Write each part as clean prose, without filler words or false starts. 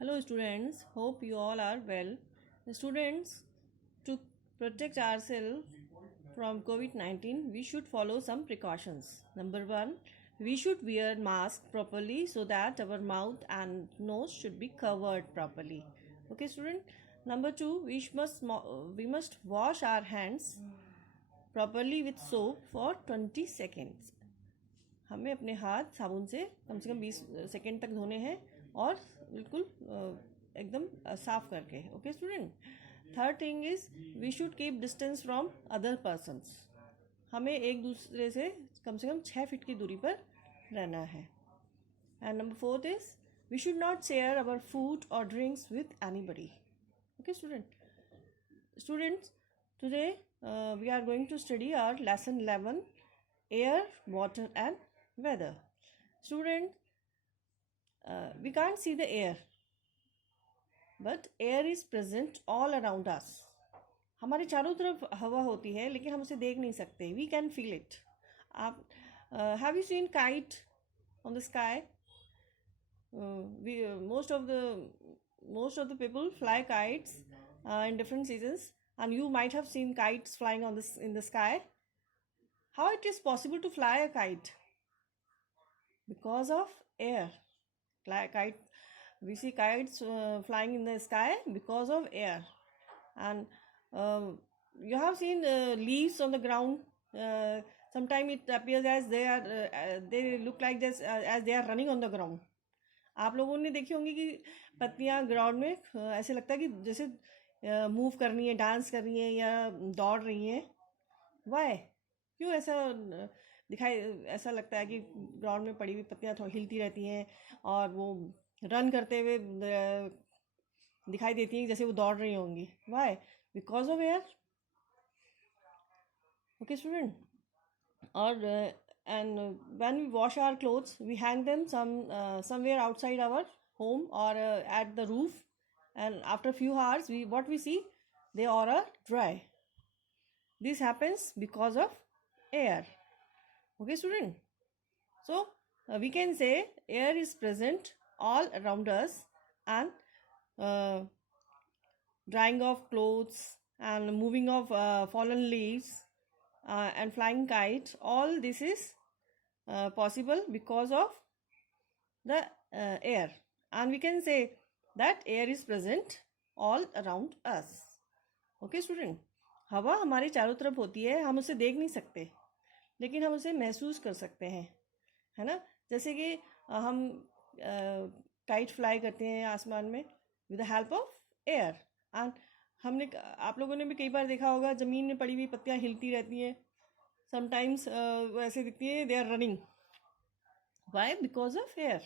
Hello students, hope you all are well. Students, to protect ourselves from COVID-19, we should follow some precautions. Number 1, we should wear mask properly so that our mouth and nose should be covered properly. Okay student? Number 2, we must wash our hands properly with soap for 20 seconds. हमें अपने हाथ साबुन से कम 20 सेकेंड तक धोने हैं और बिल्कुल एकदम साफ करके. Okay student. Third thing is we should keep distance from other persons. हमें एक दूसरे से कम 6 फीट की दूरी पर रहना है. And number fourth is we should not share our food और drinks with anybody. Okay students, today we are going to study our lesson 11, air, water and weather. Student, we can't see the air, but air is present all around us. हमारे चारों तरफ हवा होती है लेकिन हम उसे देख नहीं सकते. We can feel it. आप have you seen kite on the sky? Most of the people fly kites in different seasons, and you might have seen kites flying in the sky. How it is possible to fly a kite? Because of air. We see kites flying in the sky because of air. And you have seen leaves on the ground. Sometimes it appears as they look like this as they are running on the ground. आप लोगों ने देखी होंगी कि पत्तियां ग्राउंड में ऐसे लगता है कि जैसे मूव कर रही है, डांस कर रही है या दौड़ रही है. वाई? क्यों ऐसा लगता है कि ग्राउंड में पड़ी हुई पत्तियां थोड़ी हिलती रहती हैं और वो रन करते हुए दिखाई देती हैं जैसे वो दौड़ रही होंगी. Why? Because of air. Okay student. और and when we wash our clothes, we hang them somewhere outside our home or at the roof, and after a few hours we see they all are dry. This happens because of air. Okay student. So we can say air is present all around us, and drying of clothes and moving of fallen leaves and flying kite, all this is possible because of the air, and we can say that air is present all around us. Okay student. हवा हमारे चारों तरफ होती है, हम उसे देख नहीं सकते लेकिन हम उसे महसूस कर सकते हैं, है ना. जैसे कि हम काइट फ्लाई करते हैं आसमान में with the help of air. And आप लोगों ने भी कई बार देखा होगा ज़मीन में पड़ी हुई पत्तियां हिलती रहती हैं. समटाइम्स ऐसे दिखती है they are running. Why? Because of air.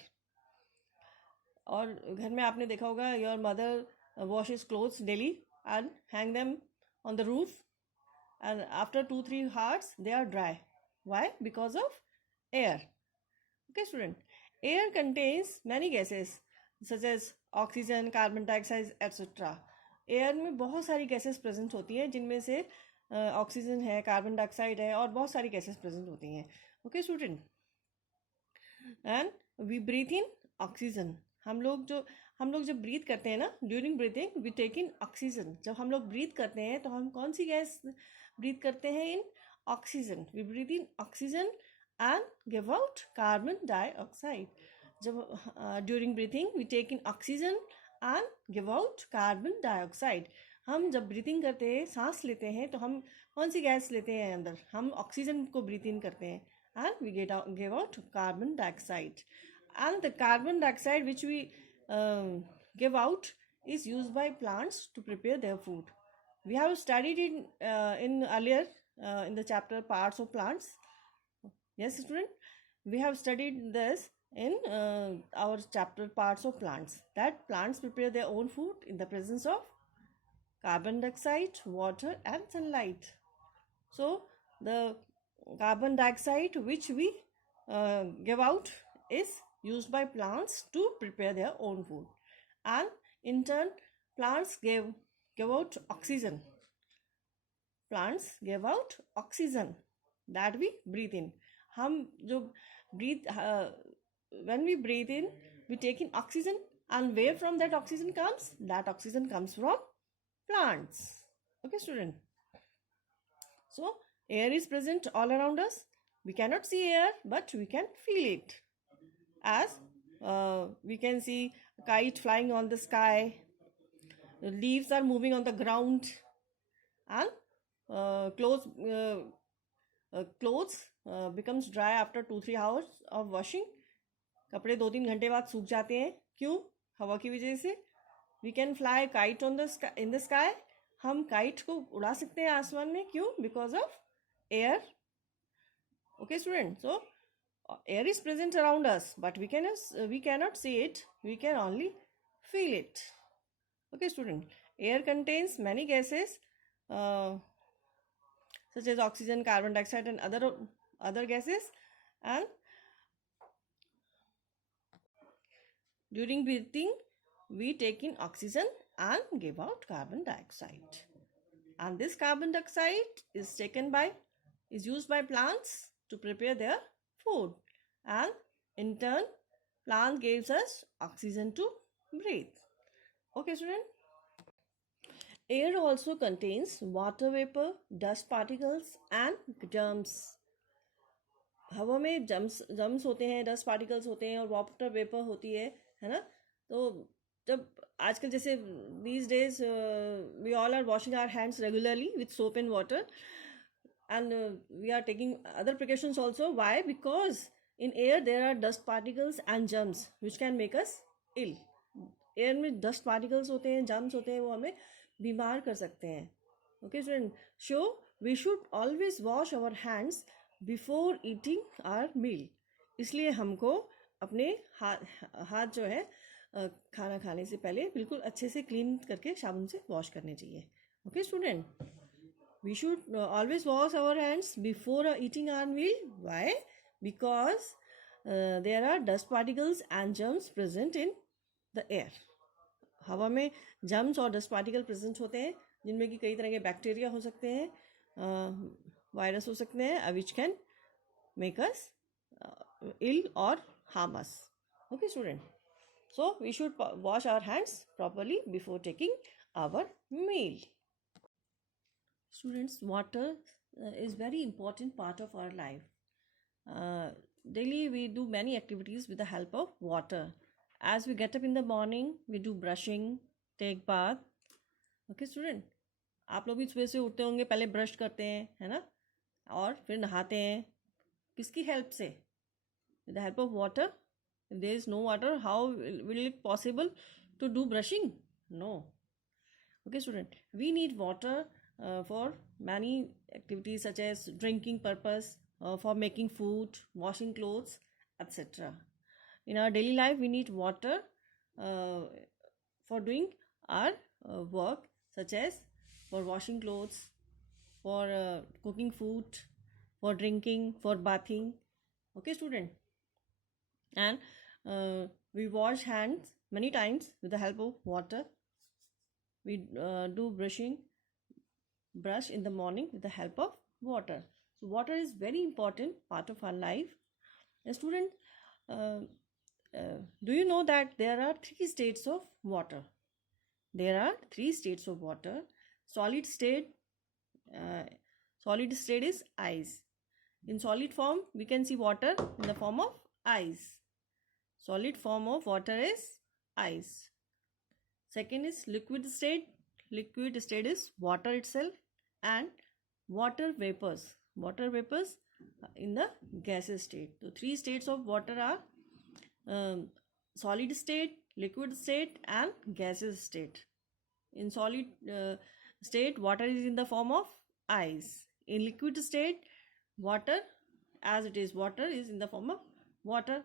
और घर में आपने देखा होगा your mother washes clothes daily and hang them on the roof, and after 2-3 hours they are dry. Why? Because of air. Okay student. Air contains many gases such as oxygen, carbon dioxide, etc. Air में बहुत सारी gases present होती हैं जिनमें से ऑक्सीजन है, carbon dioxide है और बहुत सारी गैसेस प्रेजेंट होती हैं. Okay student. And we breathe in oxygen. हम लोग जब ब्रीथ करते हैं ना, during breathing we take in oxygen. जब हम लोग ब्रीथ करते हैं तो हम कौन सी गैस ब्रीथ करते हैं? In oxygen. We breathe in oxygen and give out carbon dioxide. जब during breathing we take in oxygen and give out carbon dioxide. हम जब ब्रीथिंग करते हैं, सांस लेते हैं, तो हम कौन सी गैस लेते हैं अंदर? हम ऑक्सीजन को ब्रीथ इन करते हैं and we give out carbon dioxide. And the carbon dioxide which we give out is used by plants to prepare their food. We have studied in earlier in the chapter parts of plants. Yes student, we have studied this in our chapter parts of plants, that plants prepare their own food in the presence of carbon dioxide, water and sunlight. So the carbon dioxide which we give out is used by plants to prepare their own food, and in turn plants give out oxygen. Plants give out oxygen that we breathe in. हम जो when we breathe in we take in oxygen And where from that oxygen comes? That oxygen comes from plants. Okay, student. So air is present all around us. We cannot see air, but we can feel it. As we can see a kite flying on the sky, the leaves are moving on the ground, and clothes becomes dry after 2-3 hours of washing. कपड़े 2-3 घंटे बाद सूख जाते हैं. क्यों? हवा की वजह से. We can fly kite in the sky. हम काइट को उड़ा सकते हैं आसमान में. क्यों? Because of air. Okay, student. So air is present around us, but we cannot see it. We can only feel it. Okay, student. Air contains many gases, such as oxygen, carbon dioxide, and other gases. And during breathing, we take in oxygen and give out carbon dioxide. And this carbon dioxide is used by plants to prepare their food, and in turn plant gives us oxygen to breathe. Okay, student. Air also contains water vapor, dust particles and germs. हवा में जम्स होते हैं, dust particles होते हैं और water vapour होती है ना. तो जब आजकल जैसे these days we all are washing our hands regularly with soap and water, and we are taking other precautions also. Why? Because in air there are dust particles and germs which can make us ill. Air में dust particles होते हैं, जर्म्स होते हैं, वो हमें बीमार कर सकते हैं. Okay student. So we should always wash our hands before eating our meal. इसलिए हमको अपने हाथ जो है खाना खाने से पहले बिल्कुल अच्छे से क्लीन करके साबुन से वॉश करने चाहिए. Okay student. We should always wash our hands before eating our meal. Why? Because there are dust particles and germs present in the air. हवा में जर्म्स और डस्ट पार्टिकल प्रेजेंट होते हैं, जिनमें कि कई तरह के बैक्टीरिया हो सकते हैं, वायरस हो सकते हैं, which can make us ill or harm us. Okay student. So we should wash our hands properly before taking our meal. Students, water is very important part of our life. Daily we do many activities with the help of water. As we get up in the morning, we do brushing, take bath. Okay, student. आप लोग भी सुबह से उठते होंगे, पहले ब्रश करते हैं, है ना, और फिर नहाते हैं. किसकी हेल्प से? With the help of water. If there is no water, how will it possible to do brushing? No. Okay, student. We need water for many activities such as drinking purpose, for making food, washing clothes, etc. In our daily life, we need water for doing our work, such as for washing clothes, for cooking food, for drinking, for bathing. Okay, student. And we wash hands many times with the help of water. We do brush in the morning with the help of water. So water is very important part of our life. A student, do you know that there are 3 states of water? There are 3 states of water. Solid state is ice. In solid form, we can see water in the form of ice. Solid form of water is ice. Second is liquid state. Liquid state is water itself, and water vapors. Water vapors in the gaseous state. So 3 states of water are solid state, liquid state, and gaseous state. In solid state, water is in the form of ice. In liquid state, water, as it is water, is in the form of water.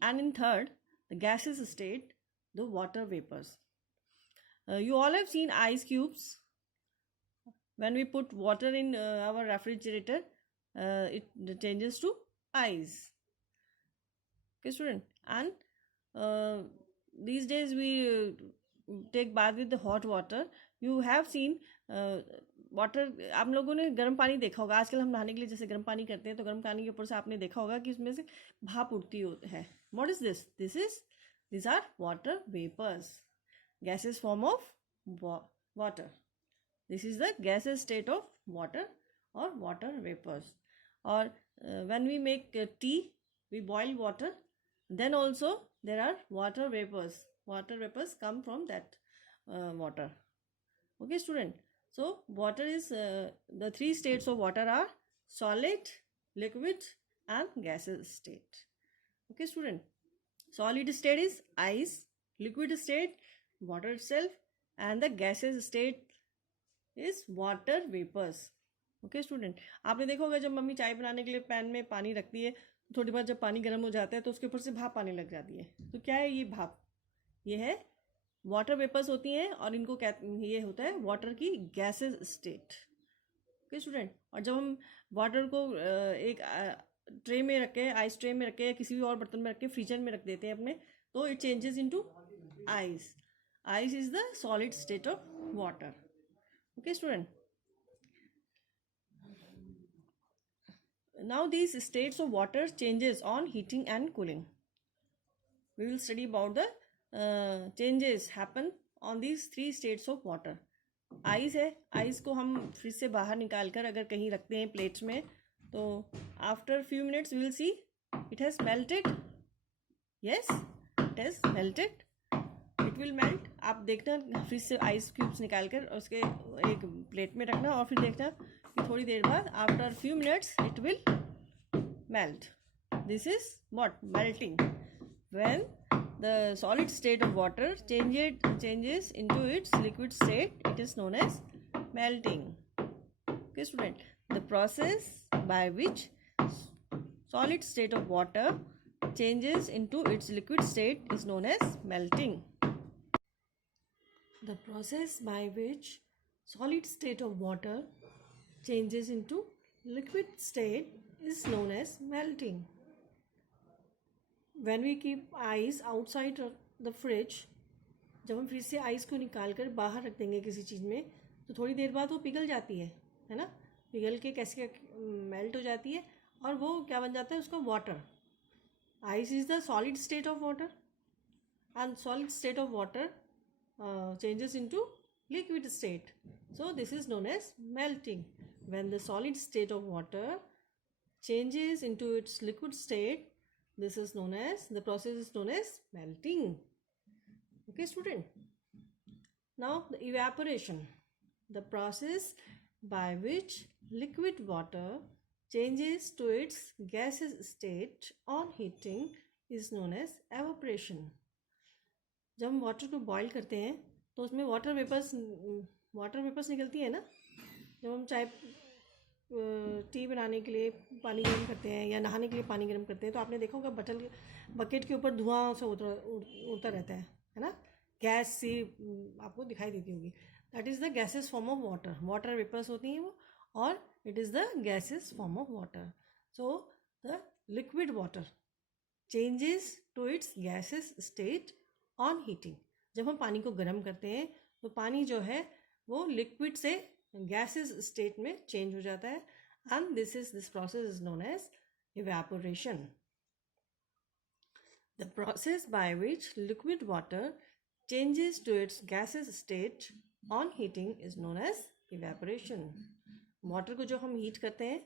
And in third, the gaseous state, the water vapors. You all have seen ice cubes. When we put water in our refrigerator, it changes to ice. Okay, student. And these days we take bath with the hot water. You have seen water. आप लोगों ने गर्म पानी देखा होगा. आजकल हम नहाने के लिए जैसे गर्म पानी करते हैं, तो गर्म पानी के ऊपर से आपने देखा होगा कि इसमें से भाप उठती है. What is this? This is These are water vapors, gaseous form of water. This is the gaseous state of water or water vapors. Or when we make tea, we boil water, then also there are water vapors. Water vapors come from that water. Okay, student. So water is the three states of water are solid, liquid and gaseous state. Okay, student. Solid state is ice, liquid state water itself, and the gaseous state is water vapors. Okay student, आपने देखा होगा जब मम्मी चाय बनाने के लिए पैन में पानी रखती है, थोड़ी बार जब पानी गर्म हो जाता है तो उसके ऊपर से भाप आने लग जाती है. तो क्या है ये भाप? ये है वाटर वेपर्स होती हैं और इनको ये होता है वाटर की गैसेस स्टेट. Okay student. और जब हम वाटर को एक ट्रे में रख के, आइस ट्रे में रख के या किसी भी और बर्तन में रख के फ्रीजर में रख देते हैं अपने, तो it changes into ice. Ice is the solid state of water. Okay student. Now these states of water changes on heating and cooling. We will study about the changes happen on these three states of water. Ice है, आइस को हम फ्रिज से बाहर निकाल कर अगर कहीं रखते हैं प्लेट्स में, तो after few minutes we will see it has melted. Yes, it has melted. It will melt. आप देखना फ्रिज से आइस क्यूब्स निकाल कर उसके एक प्लेट में रखना और फिर देखना कि थोड़ी देर बाद after few minutes it will melt. This is what? Melting. When the solid state of water changes into its liquid state, it is known as melting. Okay student, the process by which solid state of water changes into its liquid state is known as melting. The process by which solid state of water changes into liquid state is known as melting. When we keep ice outside the fridge, जब हम फ्रिज से आइस को निकाल कर बाहर रख देंगे किसी चीज़ में, तो थोड़ी देर बाद वो पिघल जाती है ना. पिघल के कैसे मेल्ट हो जाती है और वो क्या बन जाता है उसका water. Ice is the solid state of water and solid state of water changes into liquid state. So this is known as melting. When the solid state of water changes into its liquid state, this is known as, the process is known as melting. Okay student. Now the evaporation, the process by which liquid water changes to its gaseous state on heating is known as evaporation. जब हम वाटर को बॉईल करते हैं तो उसमें water vapours निकलती है ना. जब हम चाय टी बनाने के लिए पानी गर्म करते हैं या नहाने के लिए पानी गर्म करते हैं, तो आपने देखा होगा बकेट के ऊपर धुआं से उड़ता रहता है ना. गैस सी आपको दिखाई देती होगी. That is the gases form of water. Water vapours होती हैं वो, और it is the gases form of water. So the liquid water changes to its gases state on heating. जब हम पानी को गर्म करते हैं तो पानी जो है वो लिक्विड से गैसेस स्टेट में चेंज हो जाता है, and this process is known as evaporation. The process by which liquid water changes to its gaseous state on heating is known as evaporation. Water को जो हम हीट करते हैं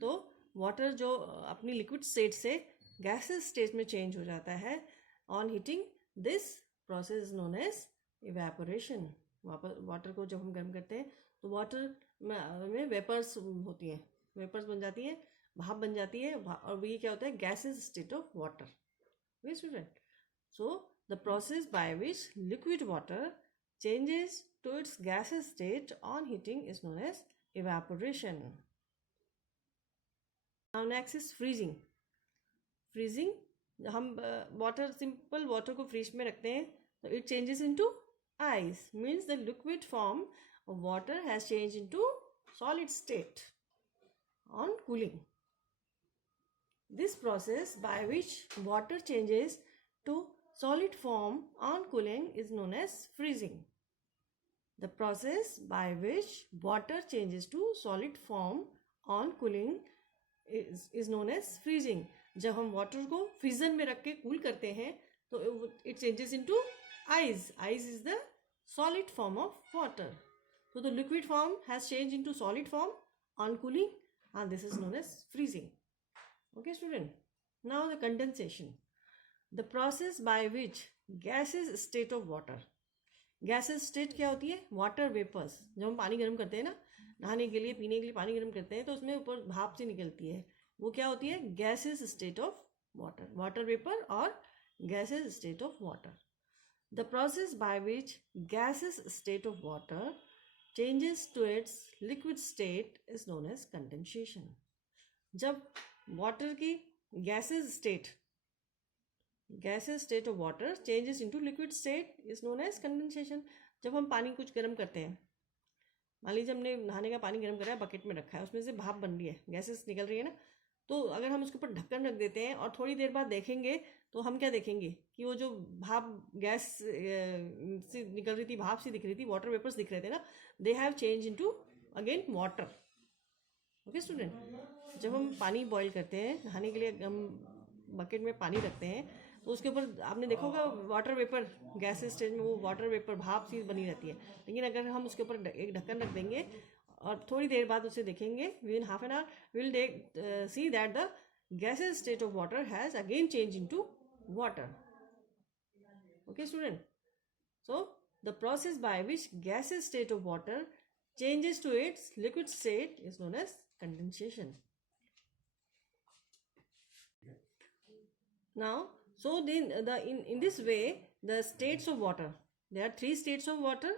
तो वाटर जो अपनी लिक्विड स्टेट से गैसेस स्टेट में चेंज हो जाता है on heating. This process is known as evaporation. Water को जब हम गर्म करते हैं तो वाटर में वेपर्स होती हैं, वेपर्स बन जाती हैं, भाप बन जाती है, और ये क्या होता है? Gases state of water. Way स्टूडेंट. So the process by which liquid water changes to its gaseous state on heating is known as evaporation. Now next is freezing. Freezing, हम water, simple water को फ्रीज में रखते हैं तो it changes into ice, means the liquid form of water has changed into solid state on cooling. This process by which water changes to solid form on cooling is known as freezing. The process by which water changes to solid form on cooling is known as freezing. जब हम वाटर को फ्रीजर में रख के कूल करते हैं So it changes into ice. Ice is the solid form of water. So the liquid form has changed into solid form on cooling, and this is known as freezing. Okay, student. Now the condensation. The process by which gaseous state of water. Gases state क्या होती है? Water vapours. जब हम पानी गर्म करते हैं ना, नहाने के लिए, पीने के लिए पानी गर्म करते हैं, तो उसमें ऊपर भाप से निकलती है. वो क्या होती है? Gases state of water. Water vapour और gaseous state of water. The process by which gaseous state of water changes to its liquid state is known as condensation. जब वाटर की gaseous state of water changes into liquid state is known as condensation. जब हम पानी कुछ गर्म करते हैं, मान लीजिए हमने नहाने का पानी गर्म करा है, बकेट में रखा है, उसमें से भाप बन रही है, गैसेस निकल रही है ना, तो अगर हम उसके ऊपर ढक्कन रख देते हैं और थोड़ी देर बाद देखेंगे तो हम क्या देखेंगे कि वो जो भाप गैस से निकल रही थी, भाप से दिख रही थी, वाटर वेपर्स दिख रहे थे ना, they have change into again water. Okay student. जब हम पानी बॉईल करते हैं, नहाने के लिए हम बकेट में पानी रखते हैं, तो उसके ऊपर आपने देखा होगा वाटर वेपर, गैस स्टेज में वो वाटर वेपर भाप सी बनी रहती है. लेकिन अगर हम उसके ऊपर एक ढक्कन रख देंगे और थोड़ी देर बाद उसे देखेंगे, with in half an hour will see that the gases state of water has again change into water. Okay student. So the process by which gaseous state of water changes to its liquid state is known as condensation. Now, so then in this way, the states of water, there are three states of water: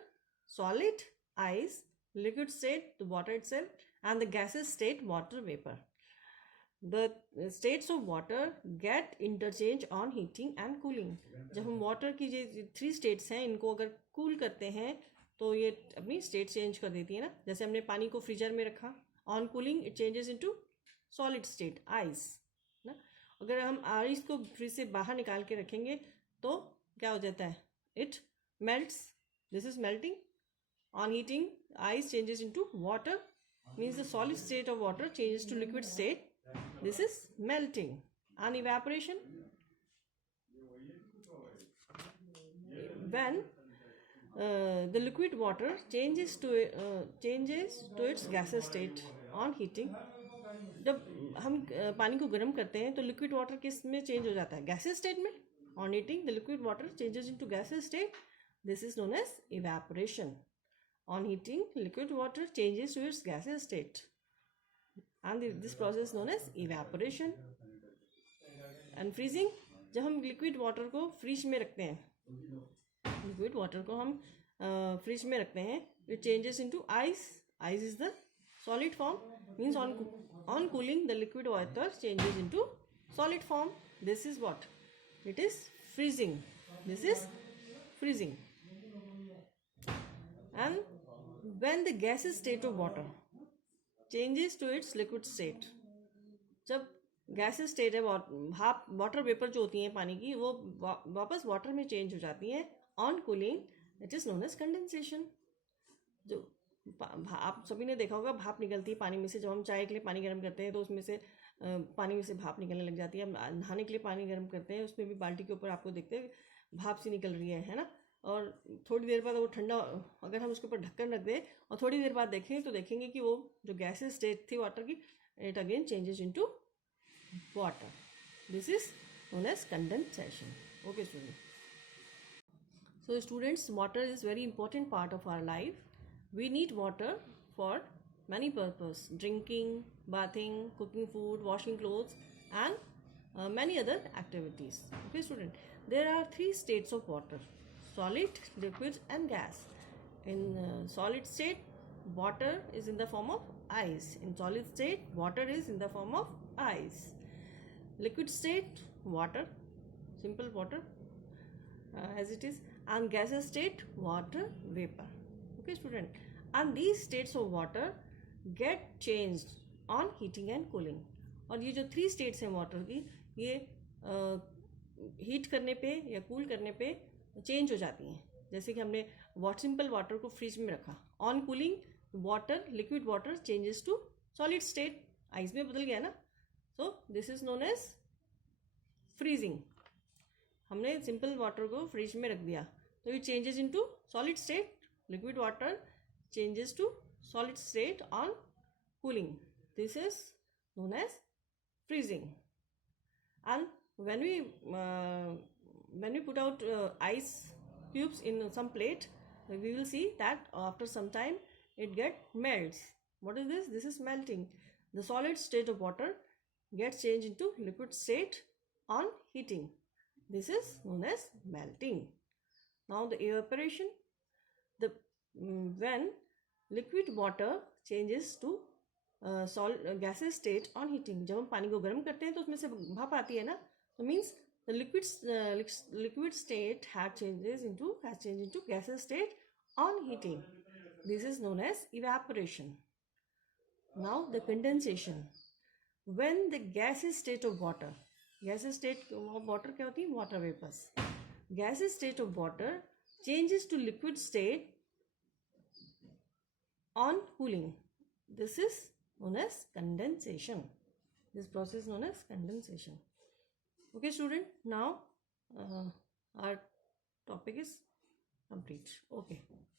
solid, ice, liquid state, the water itself, and the gaseous state, water vapor. The states of water get interchange on heating and cooling. जब हम water की जो three states हैं, इनको अगर cool करते हैं तो ये अपनी स्टेट चेंज कर देती है ना. जैसे हमने पानी को फ्रीजर में रखा, on cooling it changes into solid state, ice ना. अगर हम आइस को फ्रिज से बाहर निकाल के रखेंगे तो क्या हो जाता है? It melts. This is melting. On heating ice changes into water, means the solid state of water changes to liquid state. This is melting. On evaporation, when the liquid water changes to its gaseous state on heating. जब हम पानी को गर्म करते हैं तो liquid water किस में चेंज हो जाता है? गैसेस स्टेट में. On heating the liquid water changes into gases state. This is known as evaporation. On heating liquid water changes to its gases state and this process known as evaporation. And freezing, जब हम liquid water को fridge में रखते हैं, liquid water को हम फ्रिज में रखते हैं, it changes into ice. Ice is the solid form, means on cooling the liquid water changes into solid form. This is what? It is freezing. This is freezing. And when the gases state of water changes to its liquid state, जब gases state है, भाप water vapour जो होती हैं पानी की, वो वापस वाटर में चेंज हो जाती हैं on cooling. It is known as condensation. जो आप सभी ने देखा होगा, भाप निकलती है पानी में से. जब हम चाय के लिए पानी गर्म करते हैं तो उसमें से पानी में से भाप निकलने लग जाती है. हम नहाने के लिए पानी गर्म करते हैं, उसमें भी बाल्टी के ऊपर आपको देखते हैं भाप सी निकल रही है ना. और थोड़ी देर बाद वो ठंडा, अगर हम उसके ऊपर ढक्कन रख दें और थोड़ी देर बाद देखें तो देखेंगे कि वो जो गैसेस स्टेट थी वाटर की, it again changes into water. This is known as condensation. Okay students. So students, water is very important part of our life. We need water for many purposes: drinking, bathing, cooking food, washing clothes, and many other activities. Okay student, there are three states of water: solid, liquid and gas. In solid state, water is in the form of ice. In solid state, water is in the form of ice. Liquid state, water, simple water as it is, and gaseous state, water vapor. Okay student, and these states of water get changed on heating and cooling. और ये जो three states हैं water की, ये हीट करने पे या कूल करने पे चेंज हो जाती हैं. जैसे कि हमने सिंपल वाटर को फ्रिज में रखा, on cooling water, liquid water changes to solid state, ice में बदल गया ना. So this is known as freezing. हमने सिंपल वाटर को फ्रिज में रख दिया तो it changes into solid state. Liquid water changes to solid state on cooling. This is known as freezing. And when we put out ice cubes in some plate, we will see that after some time it melts. What is this? This is melting. The solid state of water gets changed into liquid state on heating. This is known as melting. Now the evaporation. When liquid water changes to gaseous state on heating. जब हम पानी को गर्म करते हैं तो उसमें से भाप आती है ना, तो means the liquid state has changed into gaseous state on heating. This is known as evaporation. Now the condensation. When the gaseous state of water क्या होती है? Water vapors. Gaseous state of water changes to liquid state on cooling. This is known as condensation. This process is known as condensation. Okay, student. Now our topic is complete. Okay.